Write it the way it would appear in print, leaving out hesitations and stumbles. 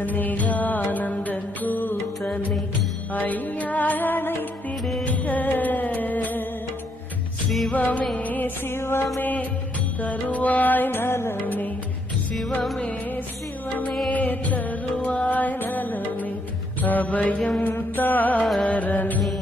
கூத்தனே ஆனந்த கூத்தனே ஐயா அழைத்திடுக. சிவமே சிவமே தருவாய் நலமே, சிவமே சிவமே தருவாய் நலமே, அபயம் தாரணி.